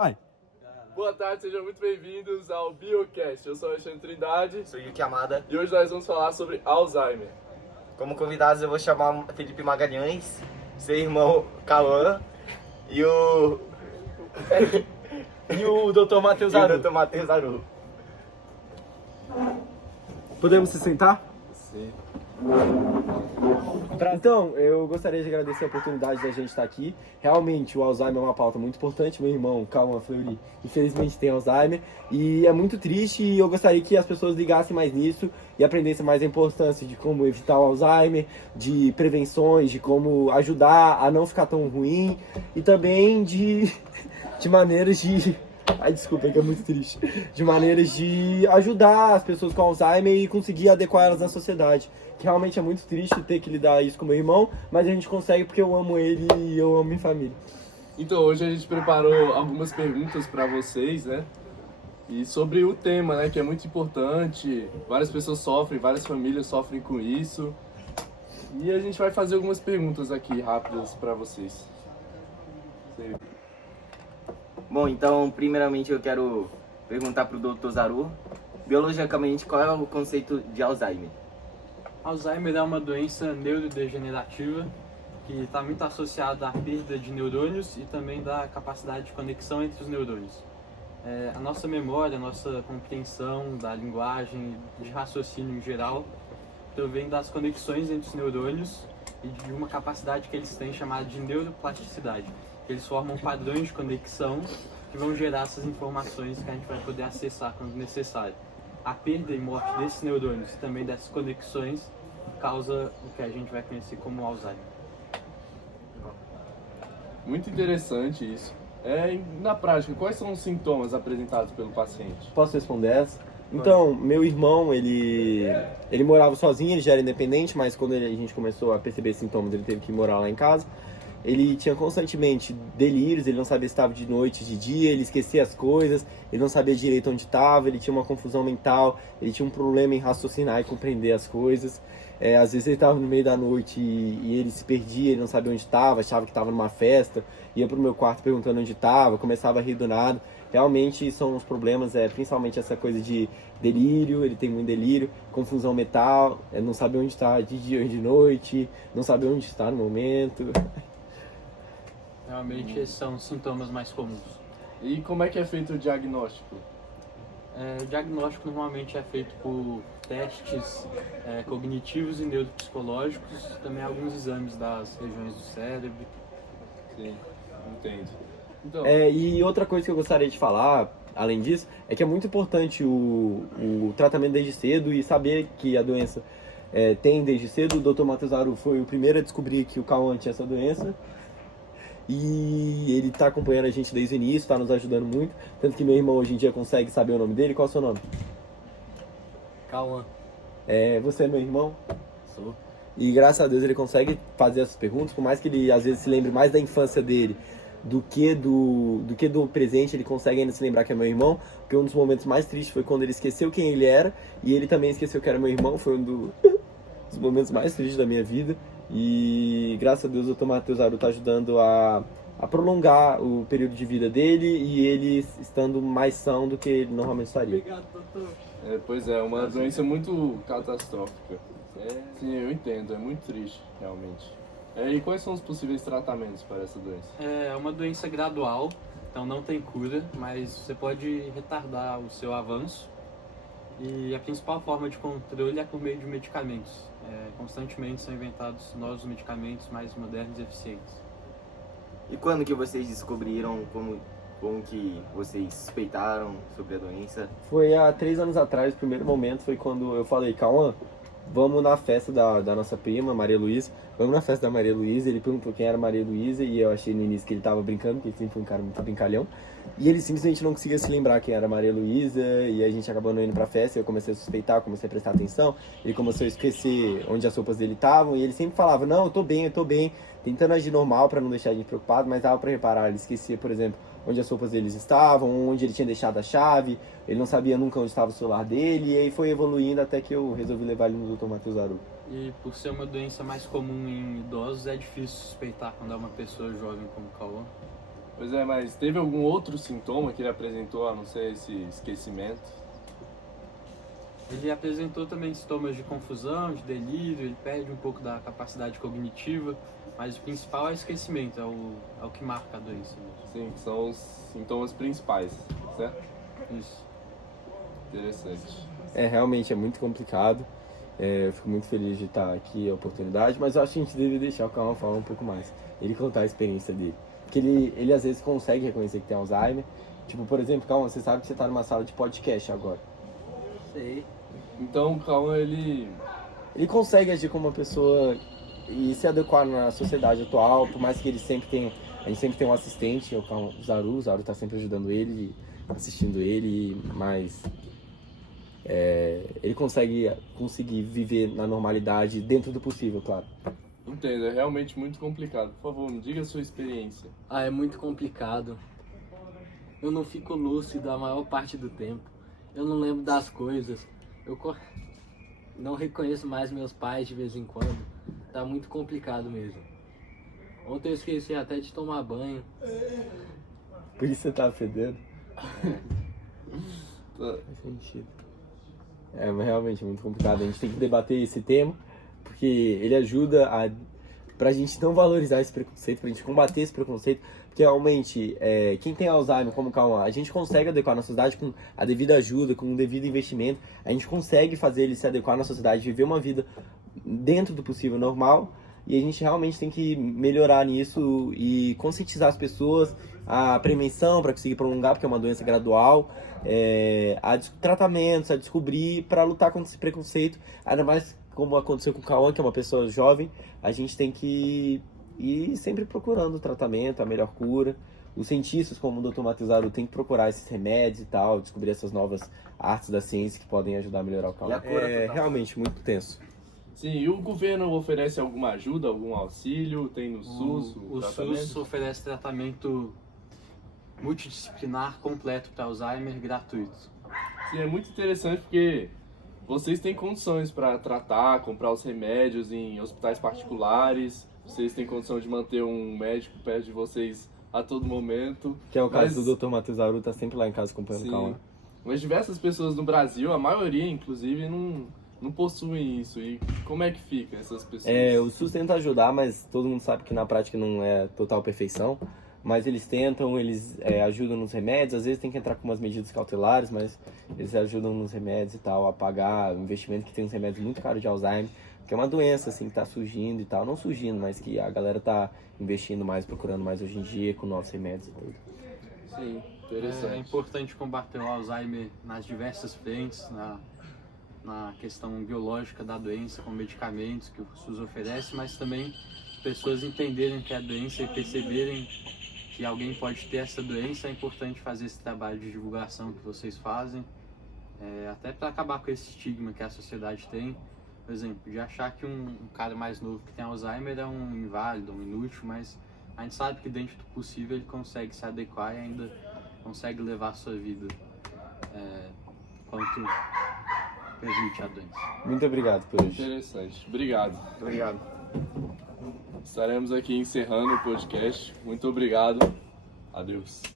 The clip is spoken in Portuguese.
Vai. Boa tarde, sejam muito bem-vindos ao Biocast. Eu sou o Alexandre Trindade. Sou Yuki Amada. E hoje nós vamos falar sobre Alzheimer. Como convidados eu vou chamar Felipe Magalhães, seu irmão Cauã e o... E o Dr. Matheus Aru. Dr. Matheus Aru. Podemos se sentar? Sim. Então, eu gostaria de agradecer a oportunidade da gente estar aqui. Realmente, o Alzheimer é uma pauta muito importante. Meu irmão, Cauã Fleury, infelizmente tem Alzheimer. E é muito triste e eu gostaria que as pessoas ligassem mais nisso e aprendessem mais a importância de como evitar o Alzheimer, de prevenções, de como ajudar a não ficar tão ruim e também de maneiras de... Ai, desculpa, é que é muito triste. De maneiras de ajudar as pessoas com Alzheimer e conseguir adequar elas na sociedade. Que realmente é muito triste ter que lidar isso com meu irmão, mas a gente consegue porque eu amo ele e eu amo minha família. Então, hoje a gente preparou algumas perguntas para vocês, né? E sobre o tema, né? Que é muito importante. Várias pessoas sofrem, várias famílias sofrem com isso. E a gente vai fazer algumas perguntas aqui rápidas para vocês. Bom, então, primeiramente eu quero perguntar para o Dr. Zaru, biologicamente, qual é o conceito de Alzheimer? Alzheimer é uma doença neurodegenerativa que está muito associada à perda de neurônios e também da capacidade de conexão entre os neurônios. A nossa memória, a nossa compreensão da linguagem, de raciocínio em geral, provém das conexões entre os neurônios e de uma capacidade que eles têm chamada de neuroplasticidade. Eles formam padrões de conexão que vão gerar essas informações que a gente vai poder acessar quando necessário. A perda e morte desses neurônios e também dessas conexões causa o que a gente vai conhecer como Alzheimer. Muito interessante isso. Na prática, quais são os sintomas apresentados pelo paciente? Posso responder essa? Então, meu irmão, ele morava sozinho, ele já era independente, mas quando a gente começou a perceber sintomas, ele teve que morar lá em casa. Ele tinha constantemente delírios, ele não sabia se estava de noite, de dia, ele esquecia as coisas, ele não sabia direito onde estava, ele tinha uma confusão mental, ele tinha um problema em raciocinar e compreender as coisas. Às vezes ele estava no meio da noite e ele se perdia, ele não sabia onde estava, achava que estava numa festa, ia pro meu quarto perguntando onde estava, começava a rir do nada. Realmente são os problemas, principalmente essa coisa de delírio, ele tem muito delírio, confusão mental, não saber onde está de dia ou de noite, não saber onde está no momento. Realmente esses são os sintomas mais comuns. E como é que é feito o diagnóstico? O diagnóstico normalmente é feito por testes cognitivos e neuropsicológicos, também alguns exames das regiões do cérebro. Sim, entendo. Então, E outra coisa que eu gostaria de falar, além disso, é que é muito importante o tratamento desde cedo e saber que a doença tem desde cedo. O Dr. Matheus Aru foi o primeiro a descobrir que o Cauã tinha essa doença. E ele está acompanhando a gente desde o início, está nos ajudando muito. Tanto que meu irmão hoje em dia consegue saber o nome dele. Qual é o seu nome? Cauã. Você é meu irmão? Sou. E graças a Deus ele consegue fazer essas perguntas, por mais que ele às vezes se lembre mais da infância dele do que do presente, ele consegue ainda se lembrar que é meu irmão, porque um dos momentos mais tristes foi quando ele esqueceu quem ele era, e ele também esqueceu que era meu irmão, foi um dos momentos mais tristes da minha vida. E graças a Deus o Dr. Matheus Aru está ajudando a prolongar o período de vida dele e ele estando mais são do que ele normalmente estaria. Obrigado, doutor. Pois é, uma doença muito catastrófica. Sim, eu entendo, é muito triste, realmente. E quais são os possíveis tratamentos para essa doença? É uma doença gradual, então não tem cura, mas você pode retardar o seu avanço. E a principal forma de controle é por meio de medicamentos. Constantemente são inventados novos medicamentos mais modernos e eficientes. E quando que vocês descobriram, como que vocês suspeitaram sobre a doença? Foi há 3 anos atrás, o primeiro momento foi quando eu falei, Cauã, vamos na festa da nossa prima, Maria Luísa. Vamos na festa da Maria Luísa. Ele perguntou quem era Maria Luísa e eu achei no início que ele tava brincando, porque ele sempre foi um cara muito brincalhão. E ele simplesmente não conseguia se lembrar quem era Maria Luísa e a gente acabou não indo pra festa. Eu comecei a suspeitar, comecei a prestar atenção. Ele começou a esquecer onde as roupas dele estavam e ele sempre falava, não, eu tô bem, tentando agir normal pra não deixar a gente preocupado, mas dava pra reparar. Ele esquecia, por exemplo, onde as roupas deles estavam, onde ele tinha deixado a chave, ele não sabia nunca onde estava o celular dele, e aí foi evoluindo até que eu resolvi levar ele no Dr. Matheus Aru. E por ser uma doença mais comum em idosos, é difícil suspeitar quando é uma pessoa jovem como Cauã. Pois é, mas teve algum outro sintoma que ele apresentou, a não ser esse esquecimento? Ele apresentou também sintomas de confusão, de delírio, ele perde um pouco da capacidade cognitiva, mas o principal é o esquecimento, é o que marca a doença mesmo. Sim, que são os sintomas principais, certo? Isso. Interessante. Realmente é muito complicado. Eu fico muito feliz de estar aqui, a oportunidade, mas eu acho que a gente deve deixar o Cauã falar um pouco mais. Ele contar a experiência dele. Porque ele às vezes consegue reconhecer que tem Alzheimer. Tipo, por exemplo, Cauã, você sabe que você está numa sala de podcast agora. Sei. Então o Cauã, ele Consegue agir como uma pessoa e se adequar na sociedade atual, por mais que ele sempre tenha... A gente sempre tem um assistente, o Zaru tá sempre ajudando ele, assistindo ele, mas... ele conseguir viver na normalidade dentro do possível, claro. entendo, é realmente muito complicado. Por favor, me diga a sua experiência. Ah, é muito complicado. Eu não fico lúcido a maior parte do tempo. Eu não lembro das coisas. Não reconheço mais meus pais de vez em quando. Tá muito complicado mesmo. Ontem eu esqueci até de tomar banho. Por isso você tá fedendo? Tá. Faz sentido. Mas realmente é muito complicado. A gente tem que debater esse tema, porque ele ajuda pra gente não valorizar esse preconceito, pra gente combater esse preconceito, porque realmente, quem tem Alzheimer, como o Cauã, a gente consegue adequar na sociedade com a devida ajuda, com o devido investimento, a gente consegue fazer ele se adequar na sociedade, viver uma vida dentro do possível normal, e a gente realmente tem que melhorar nisso e conscientizar as pessoas, a prevenção para conseguir prolongar, porque é uma doença gradual, tratamentos, a descobrir para lutar contra esse preconceito, ainda mais como aconteceu com o Cauã, que é uma pessoa jovem, a gente tem que ir sempre procurando o tratamento, a melhor cura. Os cientistas, como o Dr. Matheus Zaru, tem que procurar esses remédios e tal, descobrir essas novas artes da ciência que podem ajudar a melhorar o Cauã. E a cura total. Realmente muito tenso. Sim, e o governo oferece alguma ajuda, algum auxílio? Tem no SUS O SUS oferece tratamento multidisciplinar completo para Alzheimer gratuito. Sim, é muito interessante porque vocês têm condições para tratar, comprar os remédios em hospitais particulares, vocês têm condição de manter um médico perto de vocês a todo momento. Que é o caso do Dr. Matheus Zaru, tá sempre lá em casa acompanhando o Cauã. Mas diversas pessoas no Brasil, a maioria inclusive, não possuem isso. E como é que fica essas pessoas? O SUS tenta ajudar, mas todo mundo sabe que na prática não é total perfeição. Mas eles tentam, eles ajudam nos remédios, às vezes tem que entrar com umas medidas cautelares, mas eles ajudam nos remédios e tal, a pagar o investimento, que tem uns remédios muito caros de Alzheimer, que é uma doença assim que tá surgindo e tal, não surgindo, mas que a galera tá investindo mais, procurando mais hoje em dia, com novos remédios e tudo. Sim, É interessante. importante combater o Alzheimer nas diversas frentes, na questão biológica da doença, com medicamentos que o SUS oferece, mas também pessoas entenderem que é a doença e perceberem que alguém pode ter essa doença. É importante fazer esse trabalho de divulgação que vocês fazem, até para acabar com esse estigma que a sociedade tem. Por exemplo, de achar que um cara mais novo que tem Alzheimer é um inválido, um inútil, mas a gente sabe que dentro do possível ele consegue se adequar e ainda consegue levar a sua vida quanto permite a doença. Muito obrigado por hoje. Interessante. Obrigado. Obrigado. Estaremos aqui encerrando o podcast. Muito obrigado. Adeus.